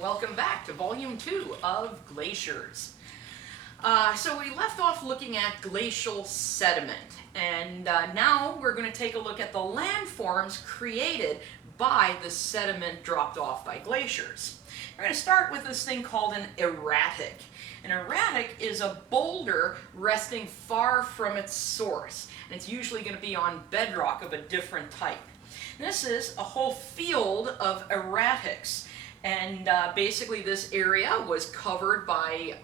Welcome back to Volume 2 of Glaciers. So we left off looking at glacial sediment, and now we're going to take a look at the landforms created by the sediment dropped off by glaciers. We're going to start with this thing called an erratic. An erratic is a boulder resting far from its source, and it's usually going to be on bedrock of a different type. This is a whole field of erratics. And basically this area was covered by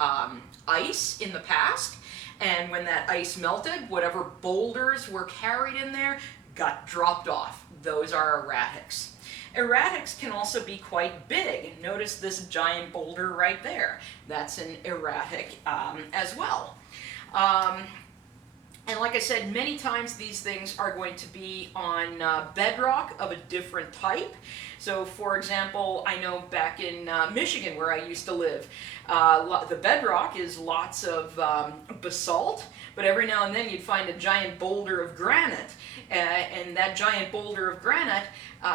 ice in the past, and when that ice melted, whatever boulders were carried in there got dropped off. Those are erratics. Erratics can also be quite big. Notice this giant boulder right there. That's an erratic as well. And like I said, many times these things are going to be on bedrock of a different type. So for example, I know back in Michigan where I used to live, the bedrock is lots of basalt, but every now and then you'd find a giant boulder of granite. And that giant boulder of granite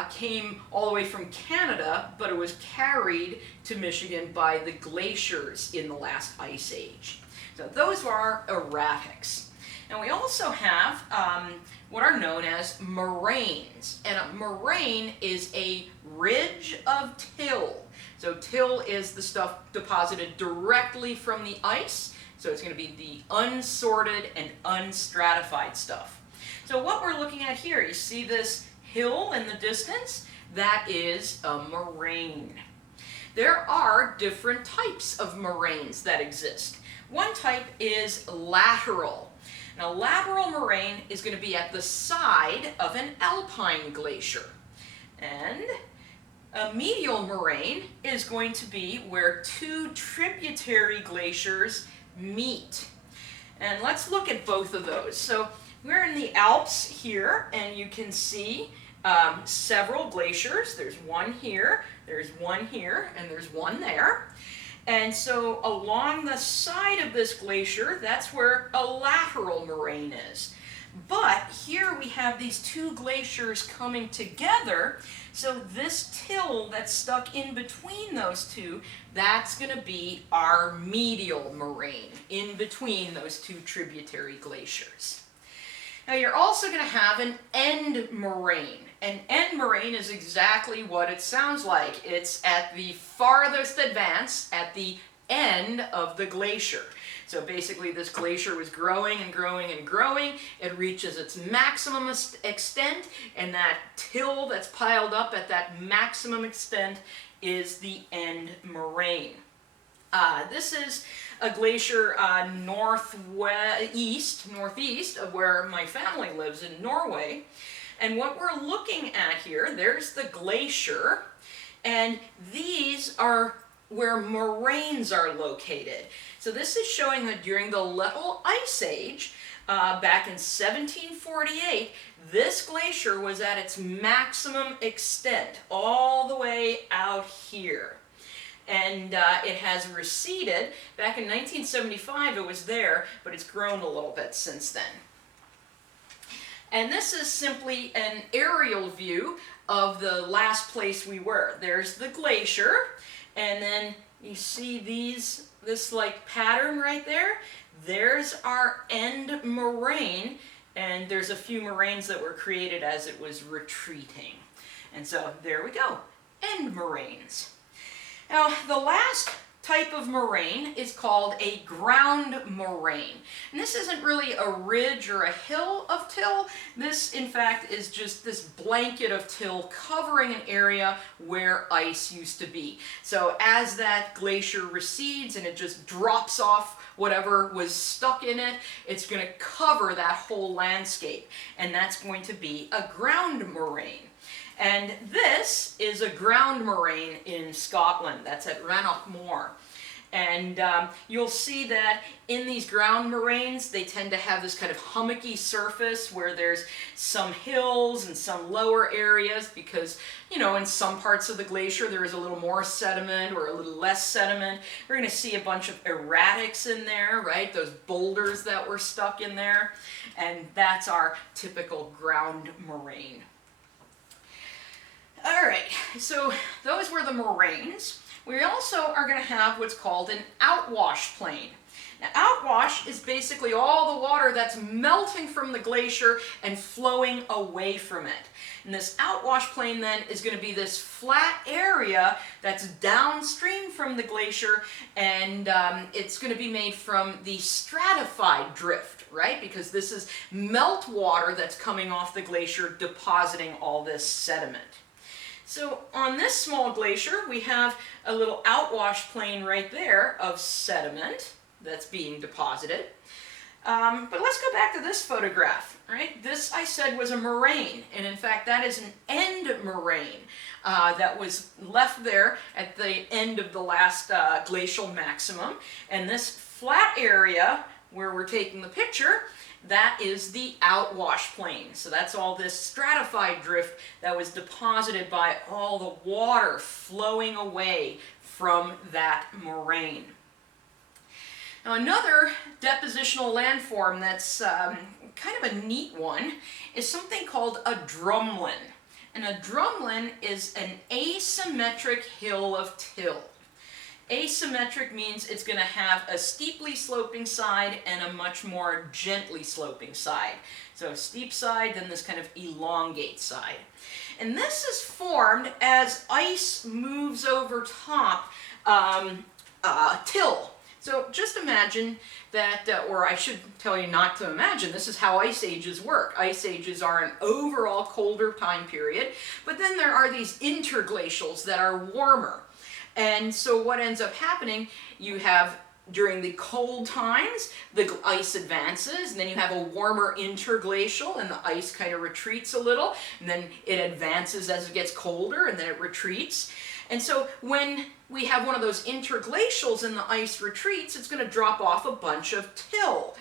came all the way from Canada, but it was carried to Michigan by the glaciers in the last ice age. So those are erratics. And we also have what are known as moraines. And a moraine is a ridge of till. So till is the stuff deposited directly from the ice. So it's going to be the unsorted and unstratified stuff. So what we're looking at here, you see this hill in the distance? That is a moraine. There are different types of moraines that exist. One type is lateral. Now, lateral moraine is going to be at the side of an alpine glacier. And a medial moraine is going to be where two tributary glaciers meet. And let's look at both of those. So we're in the Alps here, and you can see several glaciers. There's one here, there's one here, and there's one there. And so along the side of this glacier, that's where a lateral moraine is. But here we have these two glaciers coming together, so this till that's stuck in between those two, that's going to be our medial moraine, in between those two tributary glaciers. Now you're also going to have an end moraine. An end moraine is exactly what it sounds like. It's at the farthest advance, at the end of the glacier. So basically this glacier was growing and growing and growing. It reaches its maximum extent, and that till that's piled up at that maximum extent is the end moraine. This is a glacier northeast of where my family lives in Norway. And what we're looking at here, there's the glacier, and these are where moraines are located. So this is showing that during the Level Ice Age, back in 1748, this glacier was at its maximum extent, all the way out here. And it has receded. Back in 1975 it was there, but it's grown a little bit since then. And this is simply an aerial view of the last place we were. There's the glacier, and then you see this like pattern right there. There's our end moraine, and there's a few moraines that were created as it was retreating. And so there we go, end moraines. Now, the last type of moraine is called a ground moraine. And this isn't really a ridge or a hill of till. This, in fact, is just this blanket of till covering an area where ice used to be. So as that glacier recedes and it just drops off whatever was stuck in it, it's going to cover that whole landscape. And that's going to be a ground moraine. And this is a ground moraine in Scotland. That's at Rannoch Moor. And you'll see that in these ground moraines, they tend to have this kind of hummocky surface where there's some hills and some lower areas because, you know, in some parts of the glacier there is a little more sediment or a little less sediment. We're going to see a bunch of erratics in there, right? Those boulders that were stuck in there. And that's our typical ground moraine. All right, so those were the moraines. We also are going to have what's called an outwash plain. Now, outwash is basically all the water that's melting from the glacier and flowing away from it. And this outwash plain then is going to be this flat area that's downstream from the glacier, and it's going to be made from the stratified drift, right? Because this is melt water that's coming off the glacier depositing all this sediment. So on this small glacier, we have a little outwash plain right there of sediment that's being deposited. But let's go back to this photograph, right? This, I said, was a moraine, and in fact that is an end moraine that was left there at the end of the last glacial maximum. And this flat area where we're taking the picture, that is the outwash plain. So that's all this stratified drift that was deposited by all the water flowing away from that moraine. Now, another depositional landform that's kind of a neat one is something called a drumlin. And a drumlin is an asymmetric hill of till. Asymmetric means it's going to have a steeply sloping side and a much more gently sloping side. So steep side, then this kind of elongate side. And this is formed as ice moves over top till. So just imagine that, or I should tell you not to imagine, this is how ice ages work. Ice ages are an overall colder time period, but then there are these interglacials that are warmer. And so what ends up happening, you have during the cold times, the ice advances, and then you have a warmer interglacial, and the ice kind of retreats a little, and then it advances as it gets colder, and then it retreats. And so when we have one of those interglacials and the ice retreats, it's going to drop off a bunch of till.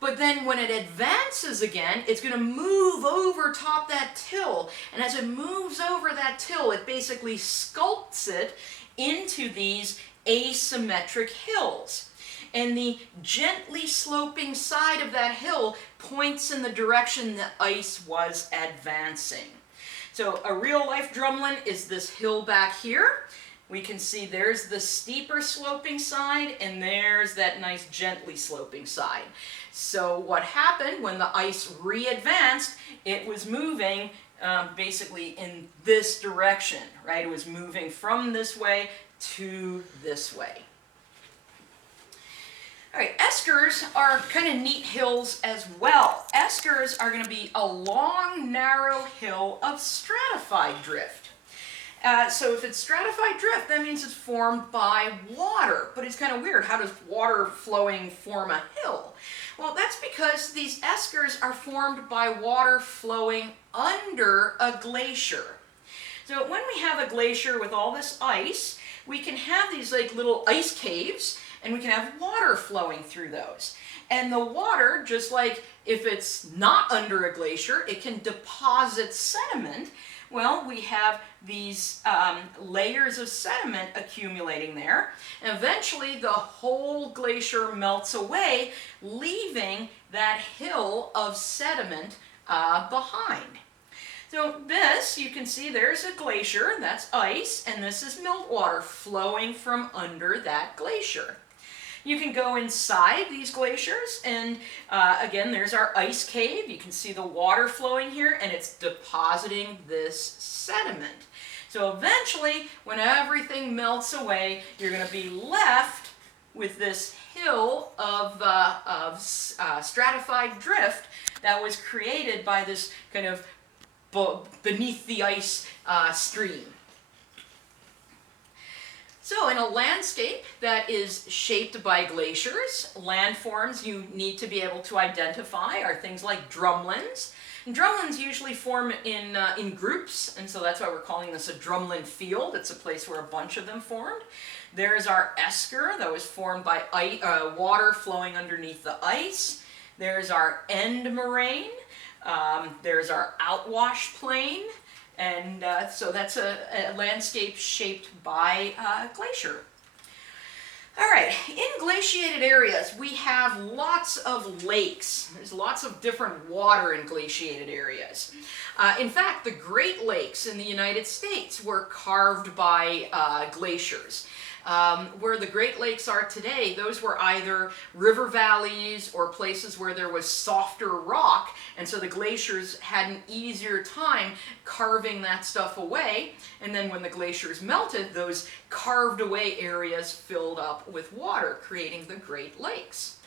But then when it advances again, it's going to move over top that till. And as it moves over that till, it basically sculpts it into these asymmetric hills. And the gently sloping side of that hill points in the direction the ice was advancing. So a real-life drumlin is this hill back here. We can see there's the steeper sloping side, and there's that nice gently sloping side. So what happened when the ice re-advanced, it was moving basically in this direction, right? It was moving from this way to this way. All right, eskers are kind of neat hills as well. Eskers are going to be a long, narrow hill of stratified drift. So if it's stratified drift, that means it's formed by water. But it's kind of weird. How does water flowing form a hill? Well, that's because these eskers are formed by water flowing under a glacier. So when we have a glacier with all this ice, we can have these like little ice caves, and we can have water flowing through those. And the water, just like if it's not under a glacier, it can deposit sediment. Well, we have these layers of sediment accumulating there. And eventually the whole glacier melts away, leaving that hill of sediment behind. So this, you can see there's a glacier, that's ice, and this is meltwater flowing from under that glacier. You can go inside these glaciers, and again, there's our ice cave. You can see the water flowing here, and it's depositing this sediment. So eventually, when everything melts away, you're going to be left with this hill of stratified drift that was created by this kind of beneath the ice stream. So in a landscape that is shaped by glaciers, landforms you need to be able to identify are things like drumlins. And drumlins usually form in groups, and so that's why we're calling this a drumlin field. It's a place where a bunch of them formed. There's our esker that was formed by water flowing underneath the ice. There's our end moraine. There's our outwash plain. And so that's a landscape shaped by glacier. All right, in glaciated areas, we have lots of lakes. There's lots of different water in glaciated areas. In fact, the Great Lakes in the United States were carved by glaciers. Where the Great Lakes are today, those were either river valleys or places where there was softer rock, and so the glaciers had an easier time carving that stuff away, and then when the glaciers melted, those carved away areas filled up with water, creating the Great Lakes.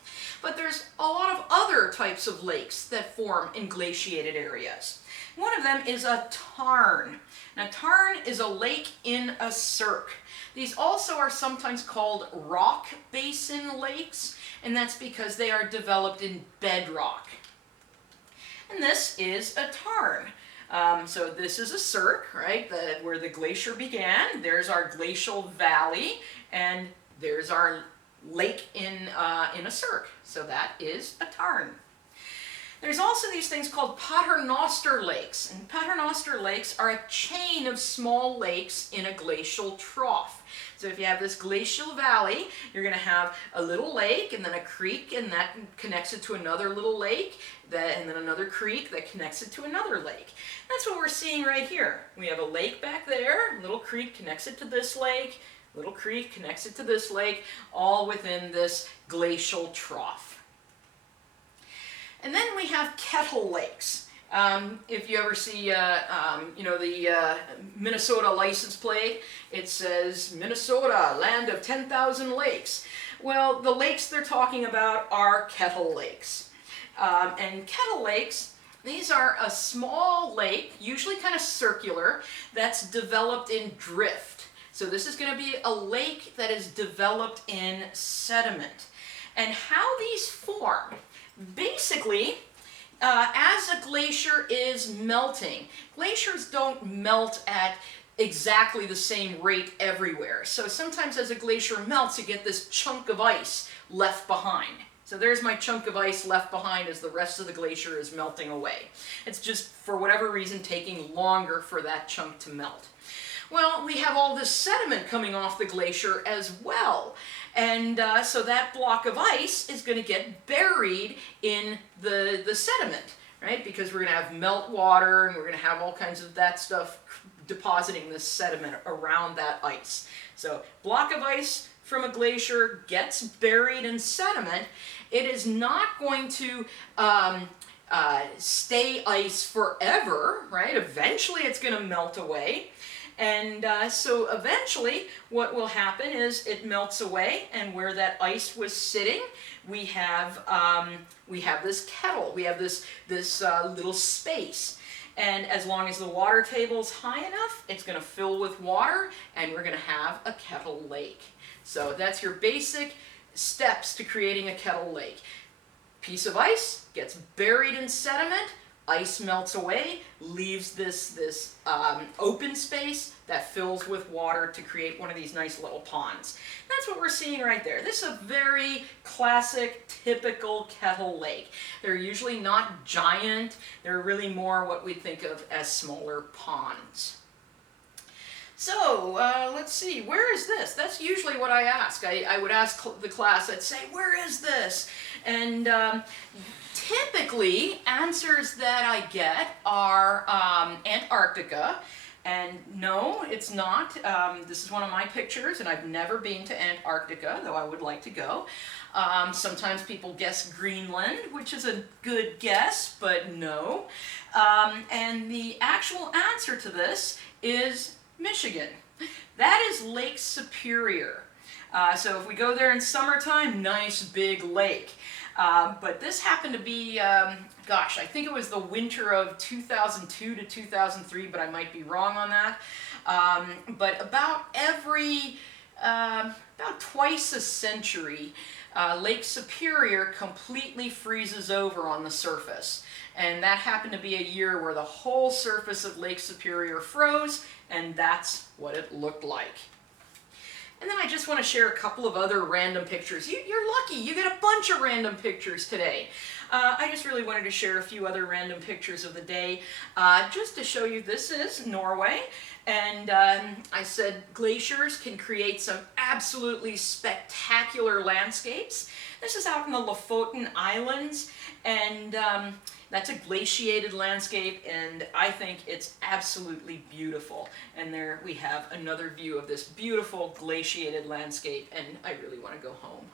But there's a lot of other types of lakes that form in glaciated areas. One of them is a tarn. Now, tarn is a lake in a cirque. These also are sometimes called rock basin lakes, and that's because they are developed in bedrock. And this is a tarn. So this is a cirque, right, where the glacier began. There's our glacial valley, and there's our lake in a cirque. So that is a tarn. There's also these things called paternoster lakes, and paternoster lakes are a chain of small lakes in a glacial trough. So if you have this glacial valley, you're going to have a little lake and then a creek, and that connects it to another little lake, and then another creek that connects it to another lake. That's what we're seeing right here. We have a lake back there, little creek connects it to this lake, little creek connects it to this lake, all within this glacial trough. And then we have kettle lakes. If you ever see, the Minnesota license plate, it says Minnesota, land of 10,000 lakes. Well, the lakes they're talking about are kettle lakes. And kettle lakes, these are a small lake, usually kind of circular, that's developed in drift. So this is going to be a lake that is developed in sediment. And how these form? Basically, as a glacier is melting, glaciers don't melt at exactly the same rate everywhere. So sometimes as a glacier melts, you get this chunk of ice left behind. So there's my chunk of ice left behind as the rest of the glacier is melting away. It's just, for whatever reason, taking longer for that chunk to melt. Well, we have all this sediment coming off the glacier as well. And so that block of ice is going to get buried in the sediment, right? Because we're going to have melt water and we're going to have all kinds of that stuff depositing this sediment around that ice. So block of ice from a glacier gets buried in sediment. It is not going to stay ice forever, right? Eventually it's going to melt away. And so eventually what will happen is it melts away, and where that ice was sitting, we have this kettle, we have this little space. And as long as the water table is high enough, it's going to fill with water, and we're going to have a kettle lake. So that's your basic steps to creating a kettle lake. Piece of ice gets buried in sediment, ice melts away, leaves this open space that fills with water to create one of these nice little ponds. That's what we're seeing right there. This is a very classic, typical kettle lake. They're usually not giant. They're really more what we think of as smaller ponds. So, let's see, where is this? That's usually what I ask. I would ask the class, I'd say, where is this? And typically, answers that I get are Antarctica. And no, it's not. This is one of my pictures, and I've never been to Antarctica, though I would like to go. Sometimes people guess Greenland, which is a good guess, but no. And the actual answer to this is Michigan. That is Lake Superior. So if we go there in summertime, nice big lake. But this happened to be, gosh, I think it was the winter of 2002 to 2003, but I might be wrong on that. But about twice a century, Lake Superior completely freezes over on the surface. And that happened to be a year where the whole surface of Lake Superior froze, and that's what it looked like. And then I just want to share a couple of other random pictures. You're lucky, you get a bunch of random pictures today. I just really wanted to share a few other random pictures of the day, just to show you this is Norway. And I said glaciers can create some absolutely spectacular landscapes. This is out in the Lofoten Islands, and that's a glaciated landscape, and I think it's absolutely beautiful. And there we have another view of this beautiful glaciated landscape, and I really want to go home.